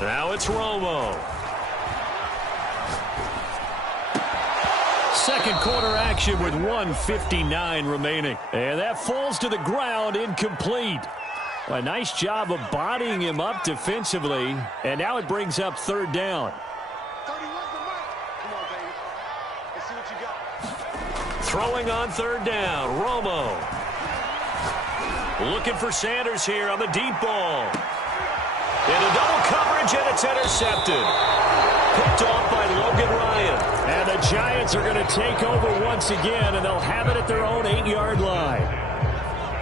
Now it's Romo. Second quarter action with 1:59 remaining. And that falls to the ground, incomplete. A nice job of bodying him up defensively. And now it brings up third down. Throwing on third down, Romo. Looking for Sanders here on the deep ball. In a double coverage, and it's intercepted. Picked off by Logan Ryan. And the Giants are going to take over once again, and they'll have it at their own 8-yard line.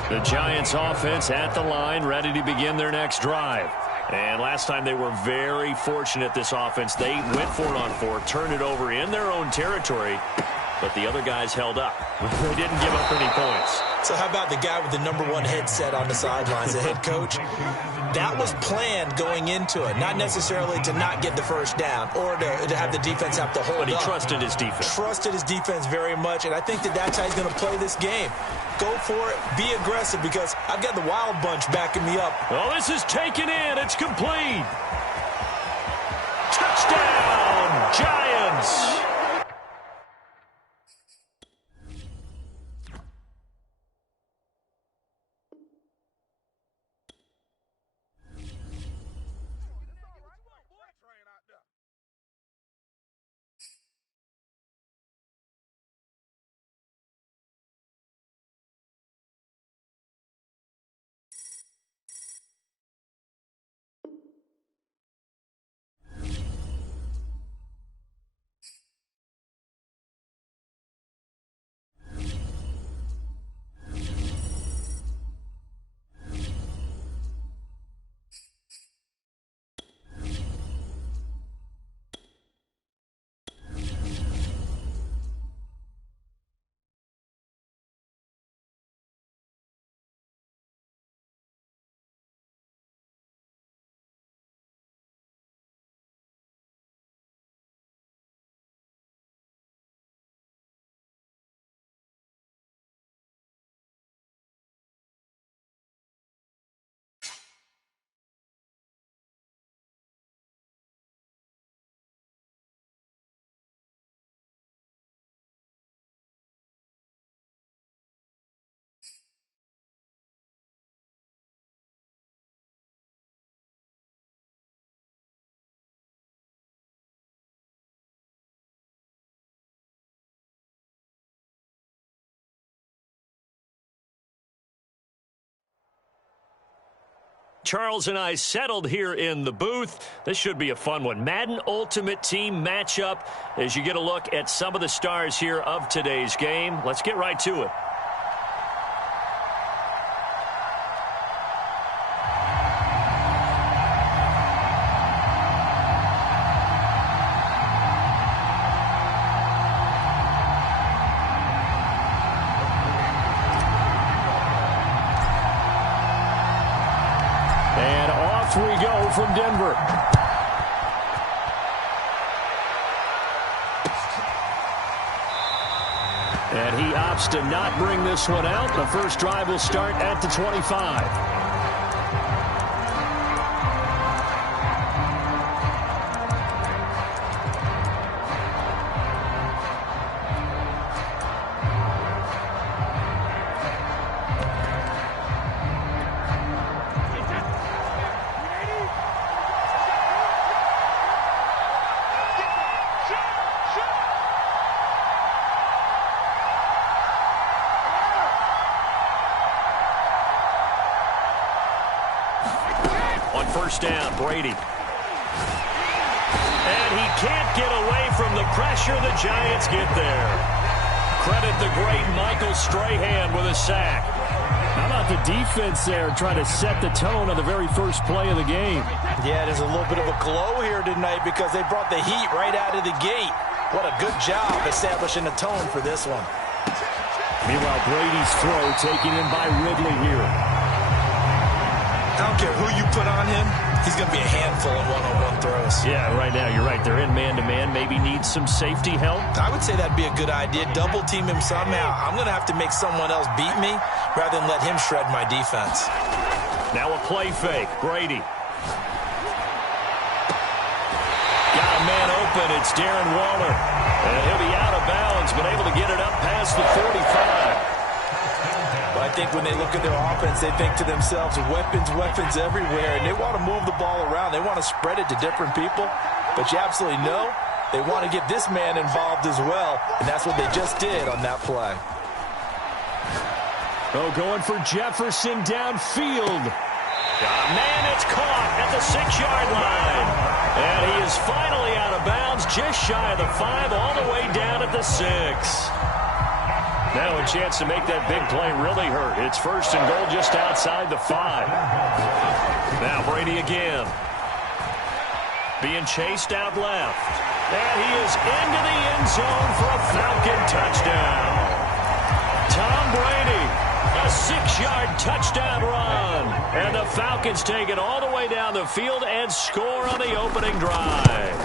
The Giants offense at the line, ready to begin their next drive. And last time they were very fortunate, this offense. They went for it on 4, turned it over in their own territory, but the other guys held up. They didn't give up any points. So how about the guy with the #1 headset on the sidelines, the head coach? That was planned going into it, not necessarily to not get the first down or to have the defense have to hold up. But he trusted his defense. Trusted his defense very much, and I think that's how he's going to play this game. Go for it. Be aggressive, because I've got the Wild Bunch backing me up. Oh, this is taken in. It's complete. Touchdown, Giants. Charles and I settled here in the booth. This should be a fun one. Madden Ultimate Team matchup as you get a look at some of the stars here of today's game. Let's get right to it. From Denver. And he opts to not bring this one out. The first drive will start at the 25. First down, Brady. And he can't get away from the pressure. The Giants get there. Credit the great Michael Strahan with a sack. How about the defense there trying to set the tone on the very first play of the game? Yeah, there's a little bit of a glow here tonight because they brought the heat right out of the gate. What a good job establishing the tone for this one. Meanwhile, Brady's throw taken in by Ridley here. I don't care who you put on him, he's going to be a handful in one-on-one throws. Yeah, right now, you're right. They're in man-to-man. Maybe needs some safety help. I would say that'd be a good idea. Double team him somehow. I'm going to have to make someone else beat me rather than let him shred my defense. Now a play fake. Brady. open. It's Darren Waller. And he'll be out of bounds, but able to get it up past the 45. I think when they look at their offense, they think to themselves, weapons, weapons everywhere, and they want to move the ball around. They want to spread it to different people, but you absolutely know they want to get this man involved as well, and that's what they just did on that play. Oh, going for Jefferson downfield. Man, it's caught at the 6-yard line. And he is finally out of bounds, just shy of the 5, all the way down at the 6. Now a chance to make that big play really hurt. It's 1st and goal just outside the 5. Now Brady again. Being chased out left. And he is into the end zone for a Falcon touchdown. Tom Brady, a 6-yard touchdown run. And the Falcons take it all the way down the field and score on the opening drive.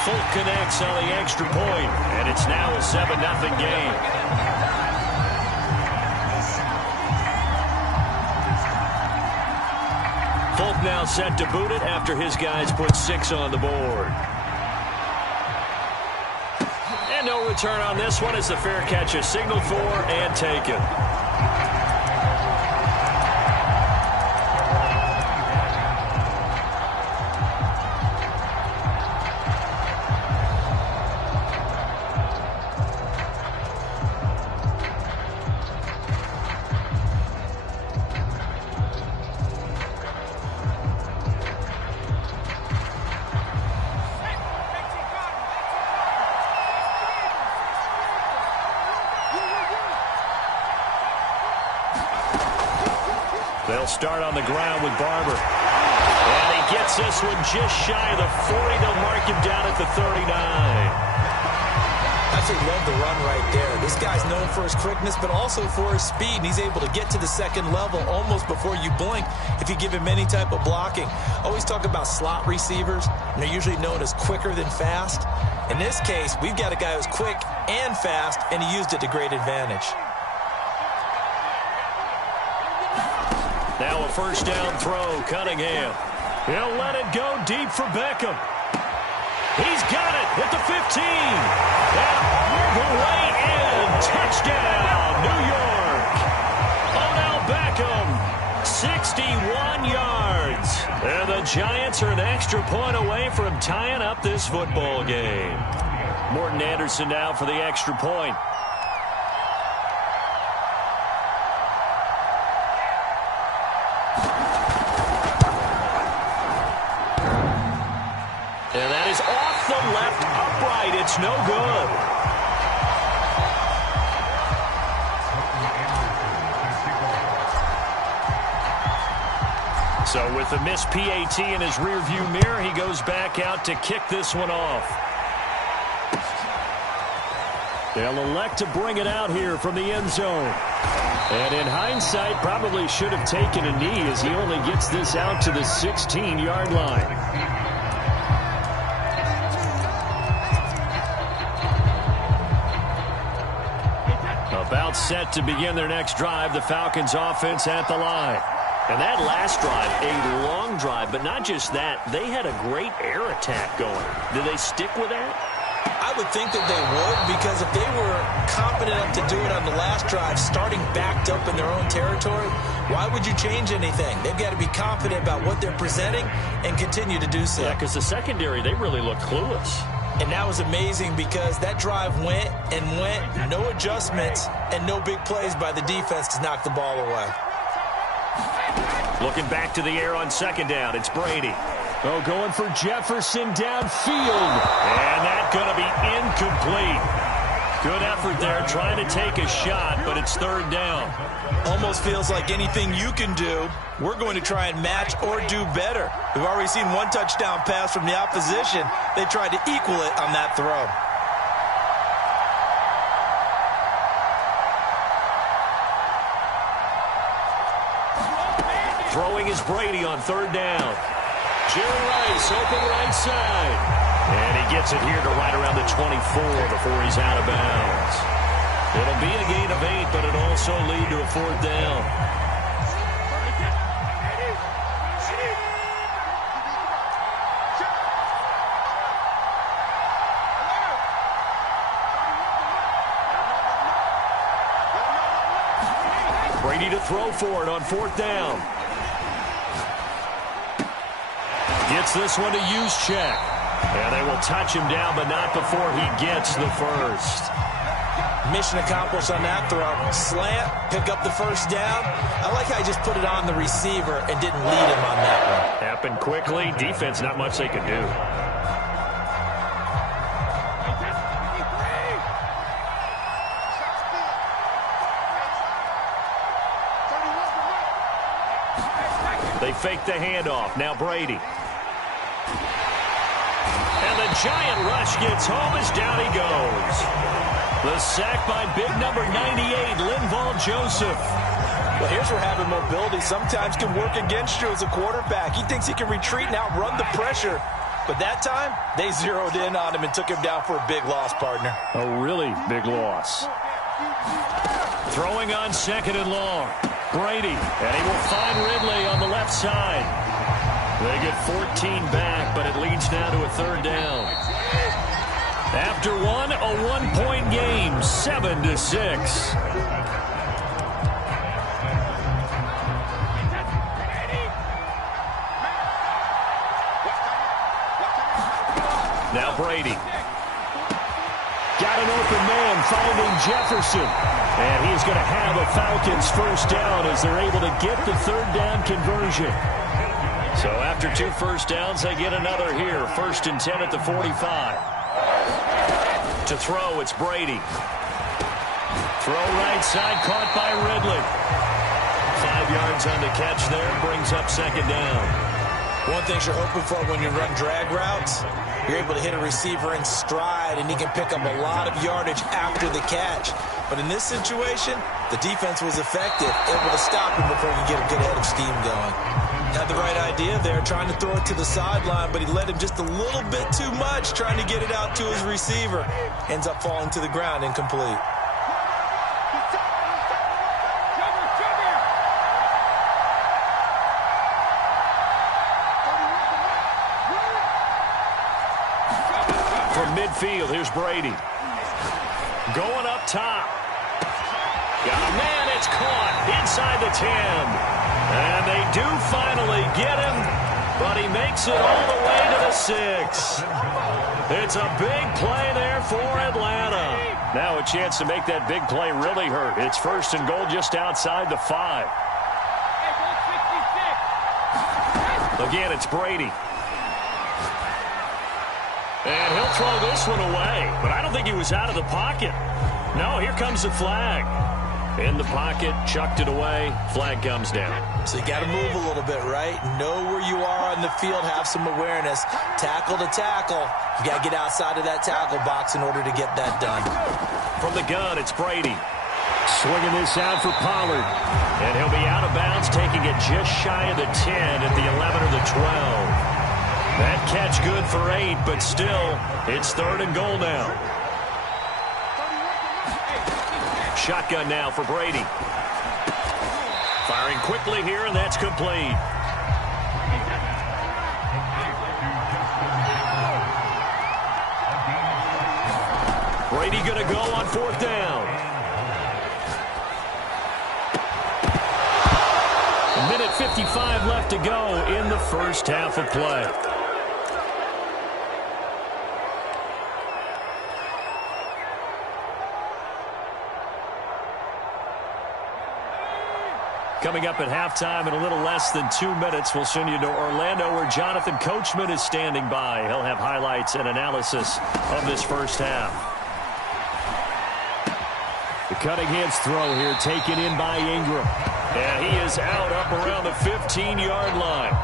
Folk connects on the extra point, and it's now a 7-0 game. Folk now set to boot it after his guys put 6 on the board. And no return on this one as the fair catch is signaled for and taken. They'll start on the ground with Barber. And he gets this one just shy of the 40. They'll mark him down at the 39. I actually love the run right there. This guy's known for his quickness, but also for his speed. And he's able to get to the second level almost before you blink if you give him any type of blocking. Always talk about slot receivers, and they're usually known as quicker than fast. In this case, we've got a guy who's quick and fast, and he used it to great advantage. Now a first down throw, Cunningham. He'll let it go deep for Beckham. He's got it at the 15. And all the way in. Touchdown, New York. Odell Beckham, 61 yards. And the Giants are an extra point away from tying up this football game. Morton Anderson now for the extra point. And that is off the left upright. It's no good. So with the missed PAT in his rearview mirror, he goes back out to kick this one off. They'll elect to bring it out here from the end zone. And in hindsight, probably should have taken a knee as he only gets this out to the 16-yard line. About set to begin their next drive, the Falcons offense at the line. And that last drive, a long drive, but not just that, they had a great air attack going. Did they stick with that? I would think that they would, because if they were competent enough to do it on the last drive, starting backed up in their own territory, why would you change anything? They've got to be confident about what they're presenting and continue to do so. Yeah, because the secondary, they really looked clueless. And that was amazing because that drive went and went, no adjustments, and no big plays by the defense to knock the ball away. Looking back to the air on second down, it's Brady. Oh, going for Jefferson downfield. And that's going to be incomplete. Good effort there trying to take a shot, but it's third down. Almost feels like anything you can do, we're going to try and match or do better. We've already seen one touchdown pass from the opposition. They tried to equal it on that throw. Throwing is Brady on third down. Jerry Rice, open right side. And he gets it here to right around the 24 before he's out of bounds. It'll be a gain of 8, but it'll also lead to a fourth down. Brady to throw for it on 4th down. Gets this one to use check. And they will touch him down, but not before he gets the first. Mission accomplished on that throw. Slant, pick up the first down. I like how he just put it on the receiver and didn't lead him on that one. Happened quickly. Defense, not much they could do. They fake the handoff. Now Brady. And the giant rush gets home as down he goes. The sack by big number 98, LindenBully718's. Well, here's where having mobility sometimes can work against you as a quarterback. He thinks he can retreat and outrun the pressure. But that time, they zeroed in on him and took him down for a big loss, partner. A really big loss. Throwing on 2nd and long. Brady, and he will find Ridley on the left side. They get 14 back, but it leads now to a 3rd down. After one, a 1-point game, 7-6. Now Brady. Got an open man, finding Jefferson. And he's going to have a Falcons 1st down as they're able to get the 3rd down conversion. So after 2 first downs, they get another here. 1st and 10 at the 45. To throw, it's Brady. Throw right side, caught by Ridley. 5 yards on the catch there, brings up 2nd down. One thing you're hoping for when you run drag routes, you're able to hit a receiver in stride, and he can pick up a lot of yardage after the catch. But in this situation, the defense was effective, able to stop him before he could get a good head of steam going. Had the right idea there, trying to throw it to the sideline, but he led him just a little bit too much, trying to get it out to his receiver. Ends up falling to the ground, incomplete. From midfield, here's Brady. Going up top. Got a man, it's caught inside the 10. And they do finally get him, but he makes it all the way to the 6. It's a big play there for Atlanta. Now a chance to make that big play really hurt. It's 1st and goal just outside the 5. Again, it's Brady. And he'll throw this one away, but I don't think he was out of the pocket. No, here comes the flag. In the pocket, chucked it away, flag comes down. So you got to move a little bit, right? Know where you are on the field, have some awareness. Tackle to tackle. You got to get outside of that tackle box in order to get that done. From the gun, it's Brady. Swinging this out for Pollard. And he'll be out of bounds, taking it just shy of the 10 at the 11 or the 12. That catch good for 8, but still, it's 3rd and goal now. Shotgun now for Brady. Firing quickly here, and that's complete. Brady going to go on 4th down. A minute 55 left to go in the first half of play. Coming up at halftime in a little less than 2 minutes, we'll send you to Orlando where Jonathan Coachman is standing by. He'll have highlights and analysis of this first half. The cutting hands throw here taken in by Ingram. And he is out up around the 15-yard line.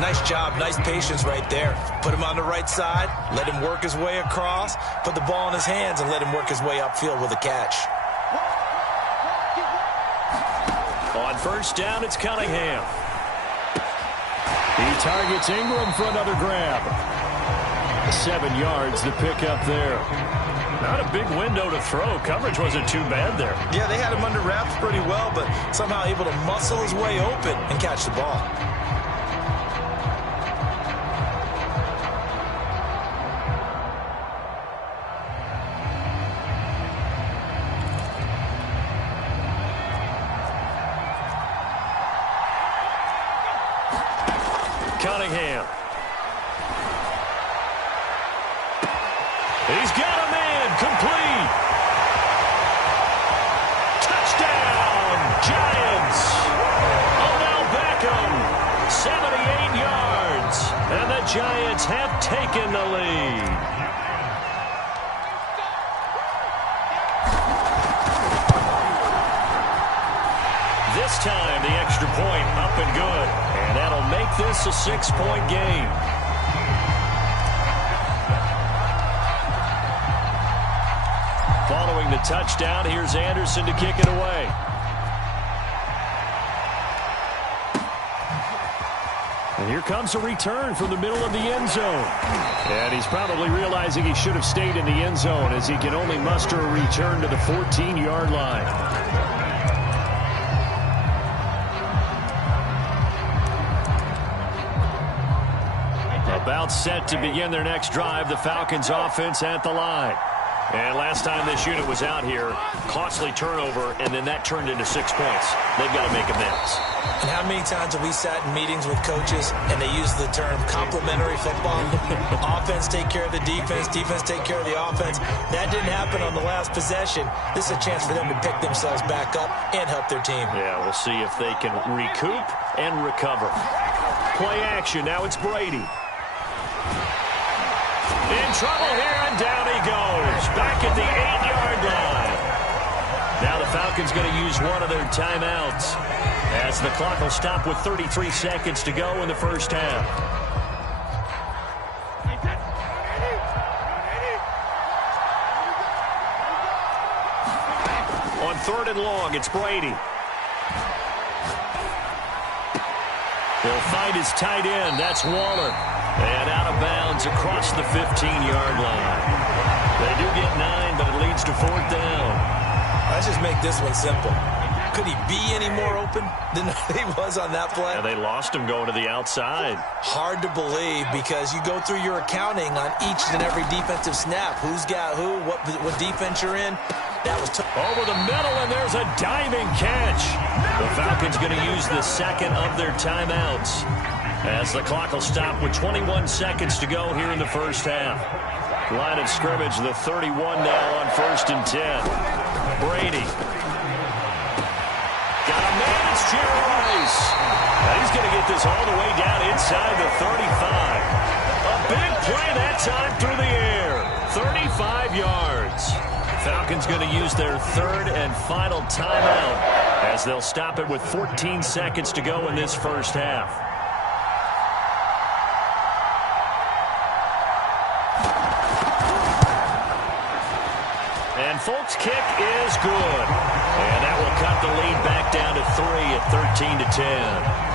Nice job, nice patience right there. Put him on the right side, let him work his way across, put the ball in his hands, and let him work his way upfield with a catch. On 1st down, it's Cunningham. He targets Ingram for another grab. 7 yards, the pickup there. Not a big window to throw. Coverage wasn't too bad there. Yeah, they had him under wraps pretty well, but somehow able to muscle his way open and catch the ball. Cunningham. He's got a man complete. Touchdown, Giants. Odell Beckham, 78 yards. And the Giants have taken the lead. This time, the extra point up and good. And that'll make this a 6-point game. Following the touchdown, here's Anderson to kick it away. And here comes a return from the middle of the end zone. And he's probably realizing he should have stayed in the end zone as he can only muster a return to the 14-yard line. About set to begin their next drive, the Falcons offense at the line. And last time this unit was out here, costly turnover, and then that turned into 6 points. They've got to make amends. And how many times have we sat in meetings with coaches and they use the term complementary football? Offense take care of the defense, defense take care of the offense. That didn't happen on the last possession. This is a chance for them to pick themselves back up and help their team. Yeah, we'll see if they can recoup and recover. Play action. Now it's Brady. In trouble here, and down he goes. Back at the 8-yard line. Now the Falcons going to use one of their timeouts as the clock will stop with 33 seconds to go in the first half. On 3rd and long, it's Brady. He'll find his tight end. That's Waller. And out of bounds across the 15-yard line. They do get 9, but it leads to 4th down. Let's just make this one simple. Could he be any more open than he was on that play? Yeah, they lost him going to the outside. Hard to believe because you go through your accounting on each and every defensive snap. Who's got who, what defense you're in. That was over the middle, and there's a diving catch. The Falcons going to use the second of their timeouts as the clock will stop with 21 seconds to go here in the first half. Line of scrimmage, the 31 now on 1st and 10. Brady. Got a man, it's Jerry Rice. Now he's going to get this all the way down inside the 35. A big play that time through the air. 35 yards. Falcons going to use their 3rd and final timeout as they'll stop it with 14 seconds to go in this first half. And Folk's kick is good. And that will cut the lead back down to 3 at 13-10.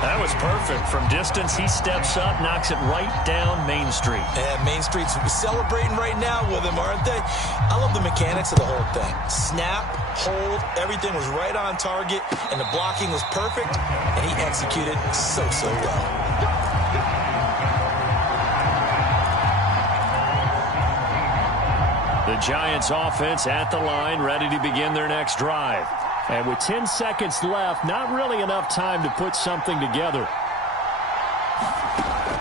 That was perfect. From distance, he steps up, knocks it right down Main Street. And Main Street's celebrating right now with him, aren't they? I love the mechanics of the whole thing. Snap, hold, everything was right on target, and the blocking was perfect, and he executed so well. The Giants offense at the line, ready to begin their next drive. And with 10 seconds left, not really enough time to put something together.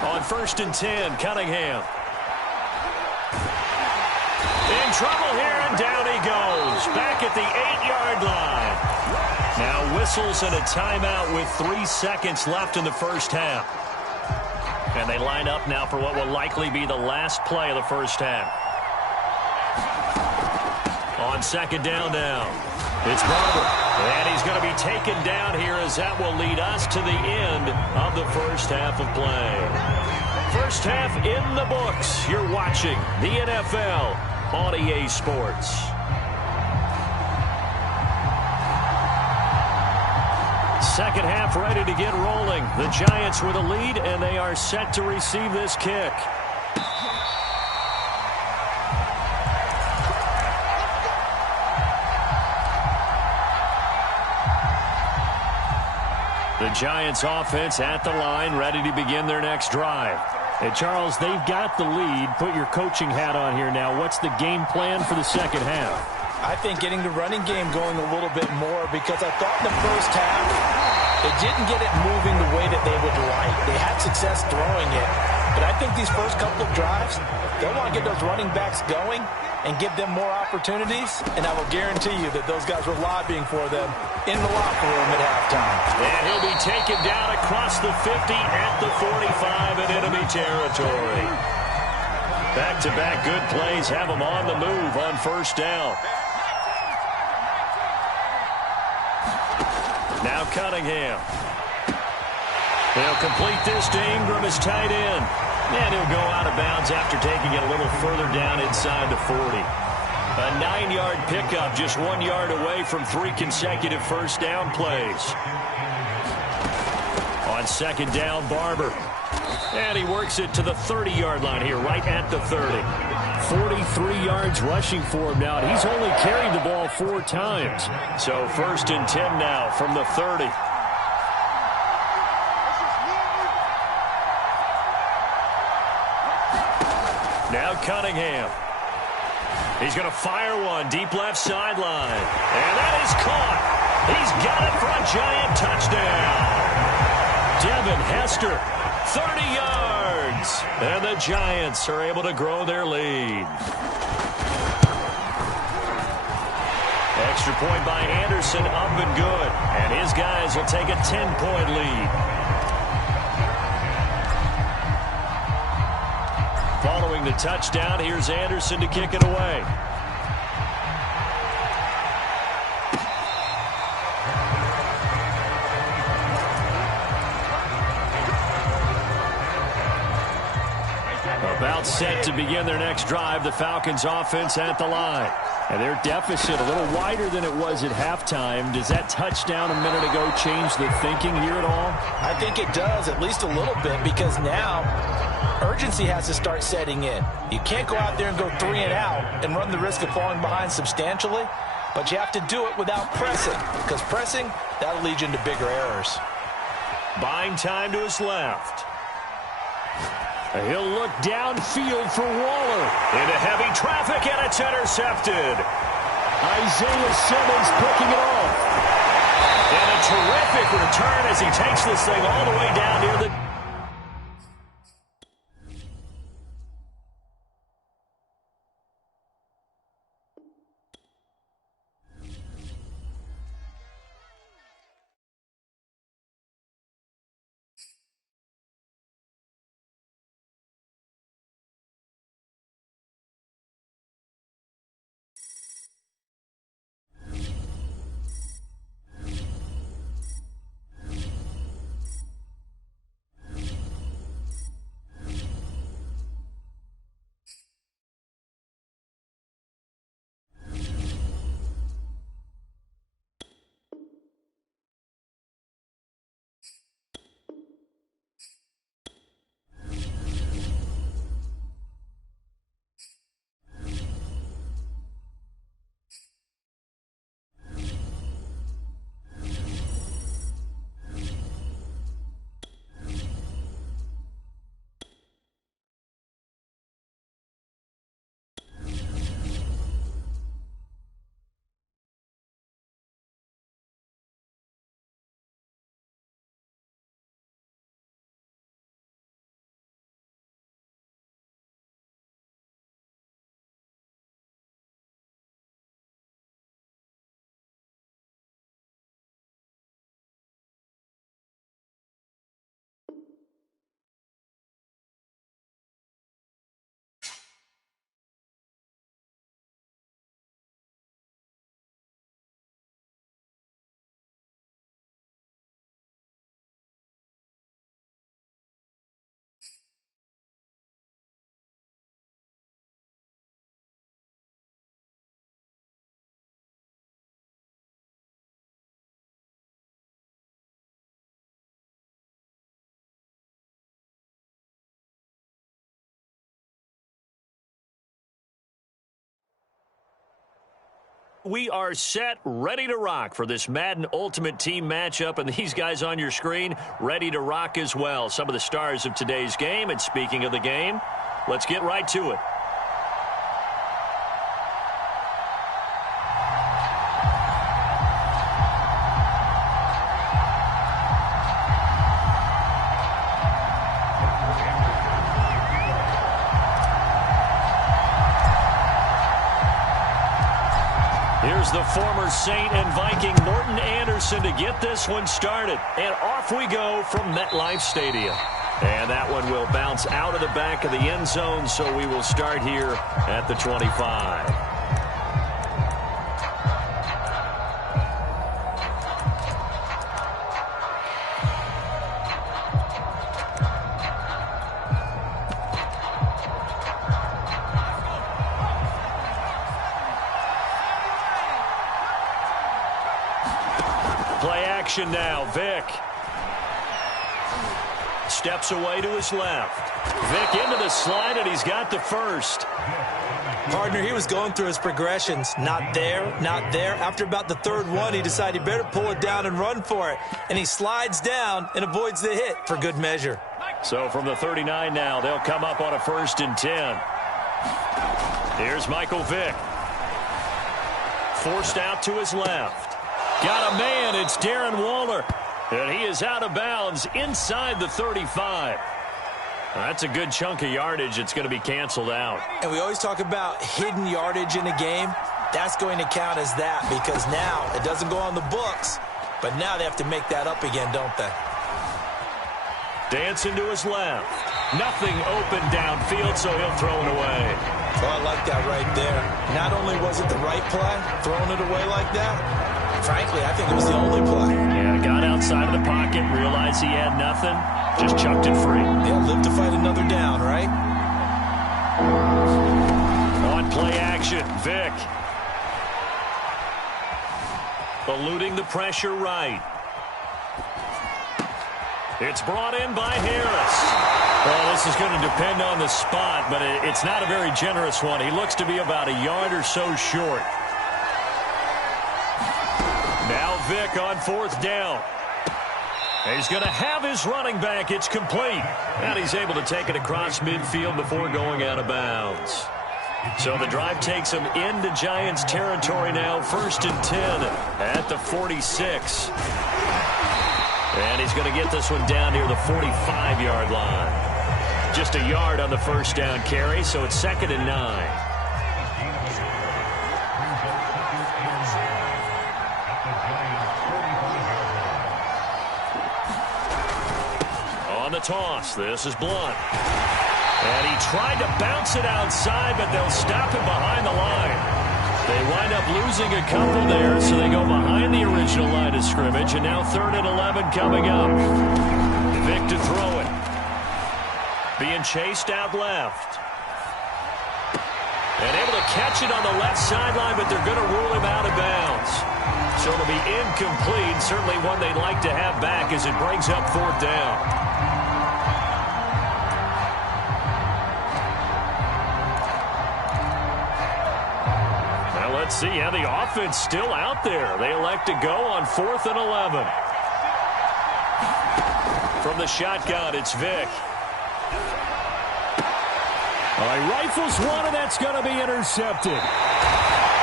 On 1st and 10, Cunningham. In trouble here, and down he goes. Back at the 8-yard line. Now whistles and a timeout with 3 seconds left in the first half. And they line up now for what will likely be the last play of the first half. On 2nd down now, it's Barber. And he's going to be taken down here as that will lead us to the end of the first half of play. First half in the books. You're watching the NFL on EA Sports. Second half ready to get rolling. The Giants with a lead, and they are set to receive this kick. The Giants offense at the line, ready to begin their next drive. Hey, Charles, they've got the lead. Put your coaching hat on here now. What's the game plan for the second half? I think getting the running game going a little bit more because I thought in the first half They didn't get it moving the way that they would like. They had success throwing it, but I think these first couple of drives, they'll want to get those running backs going and give them more opportunities, and I will guarantee you that those guys were lobbying for them in the locker room at halftime. And he'll be taken down across the 50 at the 45 in enemy territory. Back-to-back good plays have them on the move on first down. Now Cunningham. They'll complete this to Ingram as tight end. And he'll go out of bounds after taking it a little further down inside the 40. A 9-yard pickup, just 1 yard away from 3 consecutive first down plays. On second down, Barber. And he works it to the 30-yard line here, right at the 30. 43 yards rushing for him now, and he's only carried the ball 4 times. So first and 10 now from the 30. Now Cunningham. He's going to fire one deep left sideline. And that is caught. He's got it for a giant touchdown. Devin Hester, 30 yards. And the Giants are able to grow their lead. Extra point by Anderson, up and good. And his guys will take a 10-point lead. Following the touchdown, here's Anderson to kick it away. About set to begin their next drive, the Falcons offense at the line. And their deficit a little wider than it was at halftime. Does that touchdown a minute ago change the thinking here at all? I think it does, at least a little bit, because now urgency has to start setting in. You can't go out there and go 3 and out and run the risk of falling behind substantially, but you have to do it without pressing, because pressing, that'll lead you into bigger errors. Buying time to his left. He'll look downfield for Waller. Into heavy traffic, and it's intercepted. Isaiah Simmons picking it off. And a terrific return as he takes this thing all the way down near the... We are set, ready to rock for this Madden Ultimate Team matchup, and these guys on your screen ready to rock as well. Some of the stars of today's game, and speaking of the game, let's get right to it. former Saint and Viking Morten Andersen to get this one started. And off we go from MetLife Stadium. And that one will bounce out of the back of the end zone, so we will start here at the 25. Play action now. Vick steps away to his left. Vick into the slide, and he's got the first. Partner, he was going through his progressions. Not there, not there. After about the third one, he decided he better pull it down and run for it. And he slides down and avoids the hit for good measure. So from the 39 now, they'll come up on a 1st and 10. Here's Michael Vick. Forced out to his left. Got a man. It's Darren Waller. And he is out of bounds inside the 35. That's a good chunk of yardage. It's going to be canceled out. And we always talk about hidden yardage in a game. That's going to count as that, because now it doesn't go on the books, but now they have to make that up again, don't they? Dancing to his left. Nothing open downfield, so he'll throw it away. Oh, I like that right there. Not only was it the right play, throwing it away like that, frankly, I think it was the only play. Yeah, got outside of the pocket, realized he had nothing, just chucked it free. Yeah, live to fight another down, right? On play action, Vick. Eluding the pressure right. It's brought in by Harris. Well, this is going to depend on the spot, but it's not a very generous one. He looks to be about a yard or so short. Now Vick on 4th down. He's going to have his running back. It's complete. And he's able to take it across midfield before going out of bounds. So the drive takes him into Giants territory now. 1st and 10 at the 46. And he's going to get this one down near the 45-yard line. Just a yard on the 1st down carry, so it's 2nd and 9. On the toss, this is Blunt. And he tried to bounce it outside, but they'll stop him behind the line. They wind up losing a couple there, so they go behind the original line of scrimmage, and now 3rd and 11 coming up. Vick to throw it. Being chased out left. And able to catch it on the left sideline, but they're going to rule him out of bounds. So it'll be incomplete, certainly one they'd like to have back as it brings up 4th down. Let's see how the offense still out there. They elect to go on 4th and 11. From the shotgun, it's Vick. He rifles one, and that's going to be intercepted.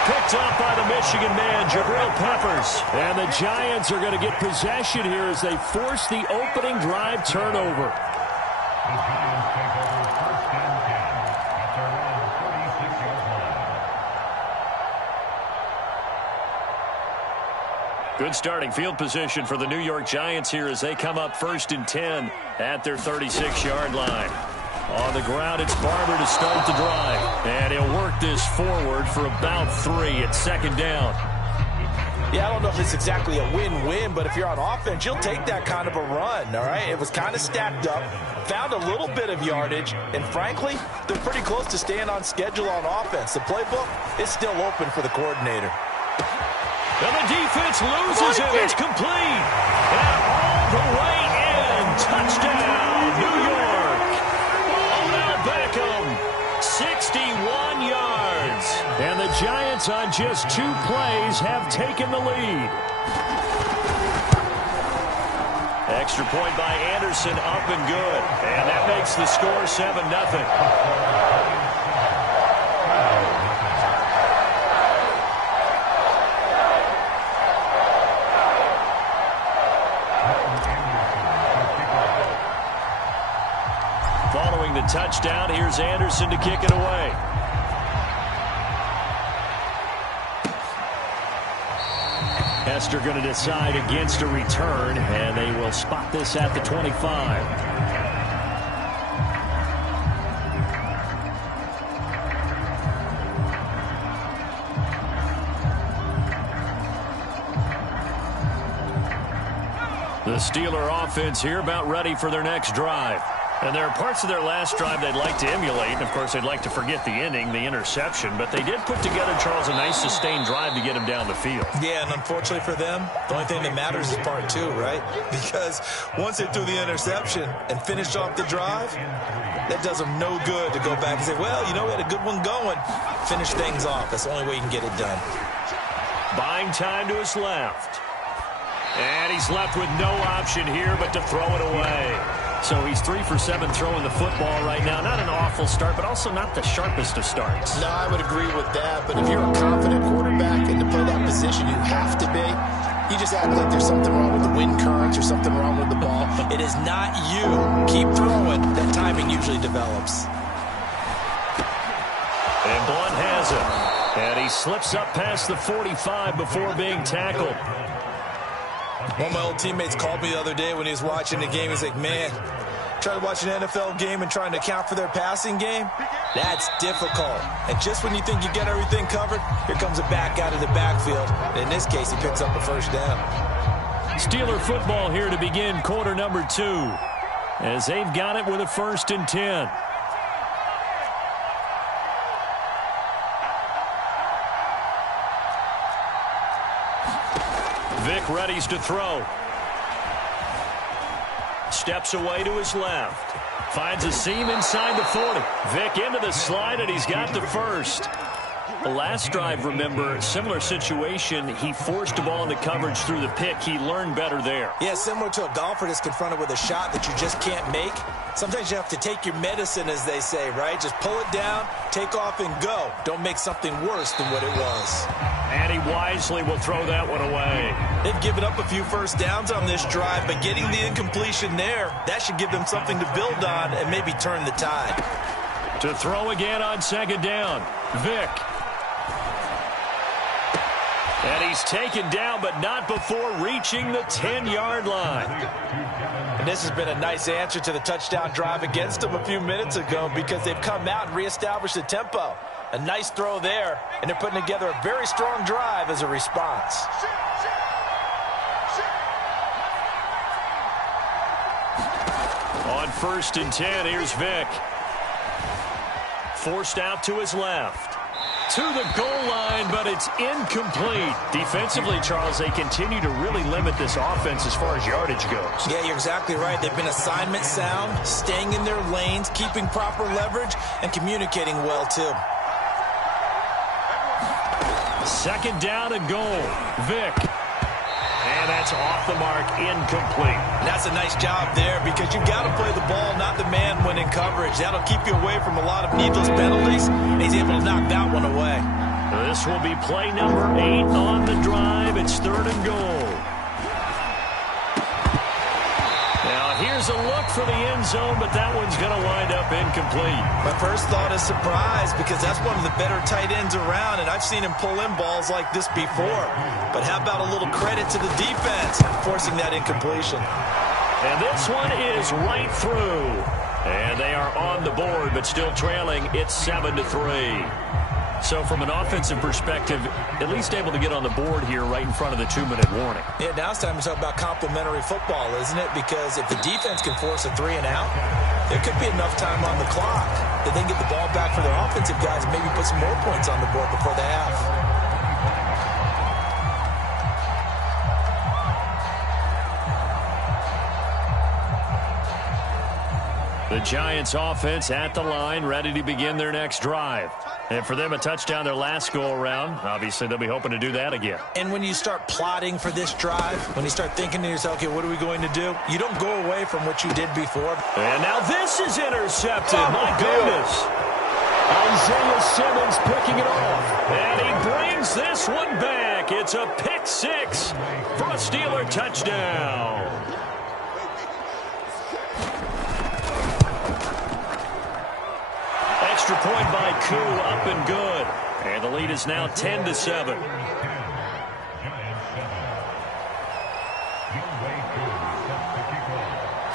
Picked up by the Michigan man, Jabril Peppers. And the Giants are going to get possession here as they force the opening drive turnover. Good starting field position for the New York Giants here as they come up 1st and 10 at their 36-yard line. On the ground, it's Barber to start the drive. And he'll work this forward for about 3 at 2nd down. Yeah, I don't know if it's exactly a win-win, but if you're on offense, you'll take that kind of a run, all right? It was kind of stacked up, found a little bit of yardage, and frankly, they're pretty close to staying on schedule on offense. The playbook is still open for the coordinator. And the defense loses it. It's complete. And all the way in. Touchdown, New York. Odell Beckham, 61 yards. And the Giants on just 2 plays have taken the lead. Extra point by Anderson, up and good. And that makes the score 7-0. Following the touchdown, here's Anderson to kick it away. Best are going to decide against a return, and they will spot this at the 25. The Steeler offense here about ready for their next drive. And there are parts of their last drive they'd like to emulate. And, of course, they'd like to forget the inning, the interception. But they did put together, Charles, a nice sustained drive to get him down the field. Yeah, and unfortunately for them, the only thing that matters is part two, right? Because once they threw the interception and finished off the drive, that does them no good to go back and say, well, you know, we had a good one going. Finish things off. That's the only way you can get it done. Buying time to his left. And he's left with no option here but to throw it away. So he's 3 for 7 throwing the football right now. Not an awful start, but also not the sharpest of starts. No, I would agree with that. But if you're a confident quarterback and to play that position, you have to be. You just act like there's something wrong with the wind currents or something wrong with the ball. It is not you. Keep throwing. That timing usually develops. And Blunt has it. And he slips up past the 45 before being tackled. One of my old teammates called me the other day when he was watching the game. He's like, man, trying to watch an NFL game and trying to account for their passing game, that's difficult. And just when you think you get everything covered, here comes a back out of the backfield. And in this case, he picks up a first down. Steeler football here to begin quarter number 2, as they've got it with a 1st and 10. Vic readies to throw. Steps away to his left. Finds a seam inside the 40. Vic into the slide, and he's got the first. The last drive, remember, similar situation. He forced a ball into coverage through the pick. He learned better there. Yeah, similar to a golfer that's confronted with a shot that you just can't make. Sometimes you have to take your medicine, as they say, right? Just pull it down, take off, and go. Don't make something worse than what it was. And he wisely will throw that one away. They've given up a few first downs on this drive, but getting the incompletion there, that should give them something to build on and maybe turn the tide. To throw again on 2nd down, Vic. And he's taken down, but not before reaching the 10-yard line. And this has been a nice answer to the touchdown drive against them a few minutes ago, because they've come out and reestablished the tempo. A nice throw there, and they're putting together a very strong drive as a response. On 1st and 10, here's Vic. Forced out to his left. To the goal line, but it's incomplete. Defensively, Charles, they continue to really limit this offense as far as yardage goes. Yeah, you're exactly right. They've been assignment sound, staying in their lanes, keeping proper leverage, and communicating well, too. 2nd down and goal. Vic. And that's off the mark, incomplete. And that's a nice job there, because you've got to play the ball, not the man when in coverage. That'll keep you away from a lot of needless penalties, and he's able to knock that one away. This will be play number 8 on the drive. It's 3rd and goal. Now here's a look for the end zone, but that one's going to wind up incomplete. My first thought is surprise, because that's one of the better tight ends around, and I've seen him pull in balls like this before. But how about a little credit to the defense forcing that incompletion? And this one is right through. And they are on the board, but still trailing. It's 7-3. So from an offensive perspective, at least able to get on the board here right in front of the 2-minute warning. Yeah, now it's time to talk about complementary football, isn't it? Because if the defense can force a 3 and out, there could be enough time on the clock that they can get the ball back for their offensive guys and maybe put some more points on the board before the half. The Giants offense at the line, ready to begin their next drive. And for them, a touchdown their last go-around. Obviously, they'll be hoping to do that again. And when you start plotting for this drive, when you start thinking to yourself, okay, what are we going to do? You don't go away from what you did before. And now this is intercepted. My goodness. Isaiah Simmons picking it off. And he brings this one back. It's a pick 6 for a Steeler touchdown. Extra point by Koo, up and good. And the lead is now 10-7.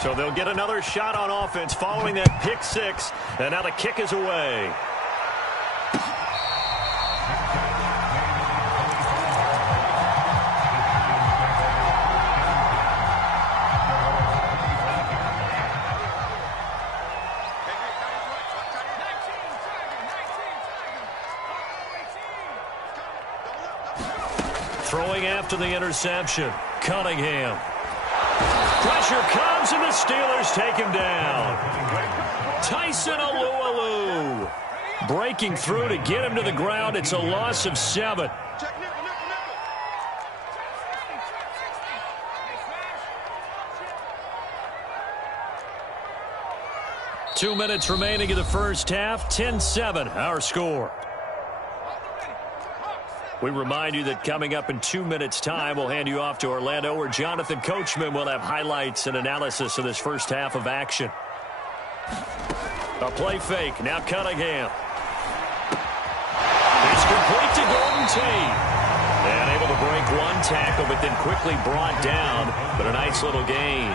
So they'll get another shot on offense following that pick six. And now the kick is away. Throwing after the interception, Cunningham. Pressure comes, and the Steelers take him down. Tyson Alualu breaking through to get him to the ground. It's a loss of 7. Two minutes remaining in the first half. 10-7, our score. We remind you that coming up in 2 minutes' time, we'll hand you off to Orlando, where Jonathan Coachman will have highlights and analysis of this first half of action. A play fake. Now Cunningham. It's complete to Gordon Tate. And able to break one tackle, but then quickly brought down. But a nice little gain.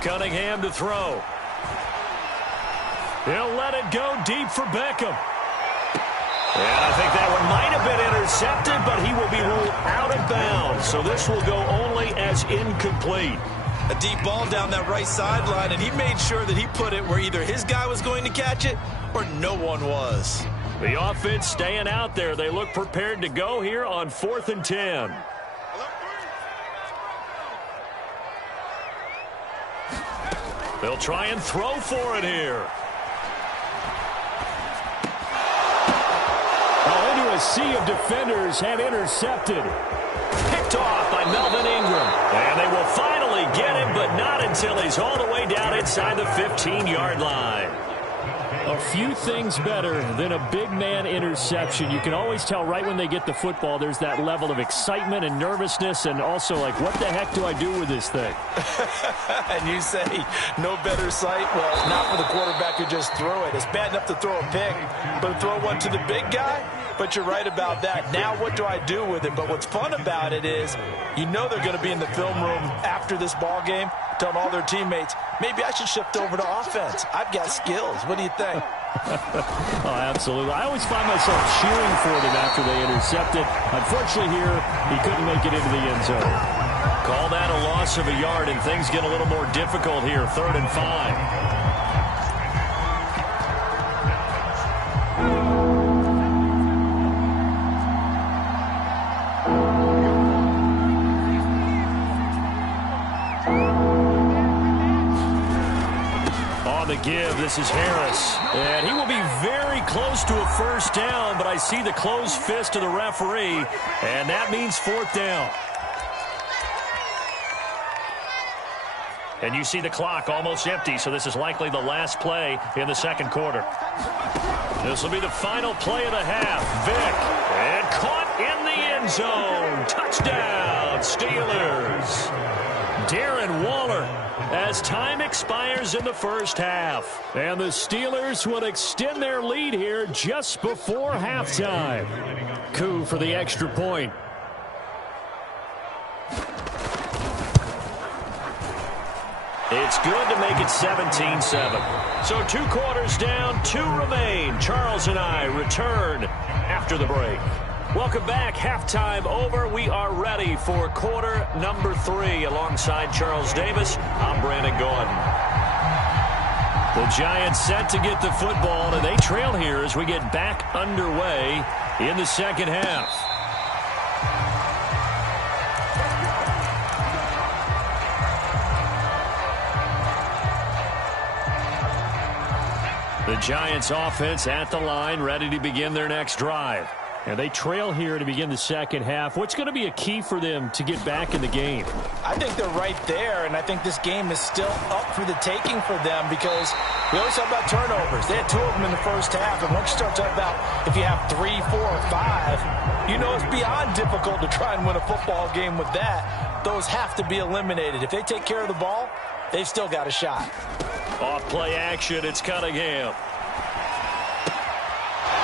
Cunningham to throw. He'll let it go deep for Beckham. And I think that one might have been intercepted, but he will be ruled out of bounds. So this will go only as incomplete. A deep ball down that right sideline, and he made sure that he put it where either his guy was going to catch it or no one was. The offense staying out there. They look prepared to go here on 4th and 10. They'll try and throw for it here. Oh, into a sea of defenders and intercepted. Picked off by Melvin Ingram. And they will finally get him, but not until he's all the way down inside the 15-yard line. A few things better than a big man interception. You can always tell right when they get the football, there's that level of excitement and nervousness, and also like, what the heck do I do with this thing? And you say, no better sight? Well, not for the quarterback who just threw it. It's bad enough to throw a pick, but to throw one to the big guy? But you're right about that. Now what do I do with it? But what's fun about it is, you know they're going to be in the film room after this ball game, telling all their teammates, maybe I should shift over to offense. I've got skills. What do you think? Oh, absolutely. I always find myself cheering for them after they intercept it. Unfortunately here, he couldn't make it into the end zone. Call that a loss of a yard, and things get a little more difficult here. 3rd and 5. Give. This is Harris. And he will be very close to a first down, but I see the closed fist of the referee, and that means 4th down. And you see the clock almost empty, so this is likely the last play in the second quarter. This will be the final play of the half. Vick, and caught in the end zone. Touchdown, Steelers. Darren Waller, as time expires in the first half. And the Steelers will extend their lead here just before halftime. Coup for the extra point. It's good to make it 17-7. So 2 quarters down, 2 remain. Charles and I return after the break. Welcome back. Halftime over. We are ready for quarter number 3. Alongside Charles Davis, I'm Brandon Gordon. The Giants set to get the football, and they trail here as we get back underway in the second half. The Giants offense at the line, ready to begin their next drive. And they trail here to begin the second half. What's going to be a key for them to get back in the game? I think they're right there, and I think this game is still up for the taking for them because we always talk about turnovers. They had 2 of them in the first half, and once you start talking about if you have 3, 4, or 5, you know it's beyond difficult to try and win a football game with that. Those have to be eliminated. If they take care of the ball, they've still got a shot. Off play action, it's Cunningham.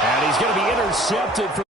And he's going to be intercepted.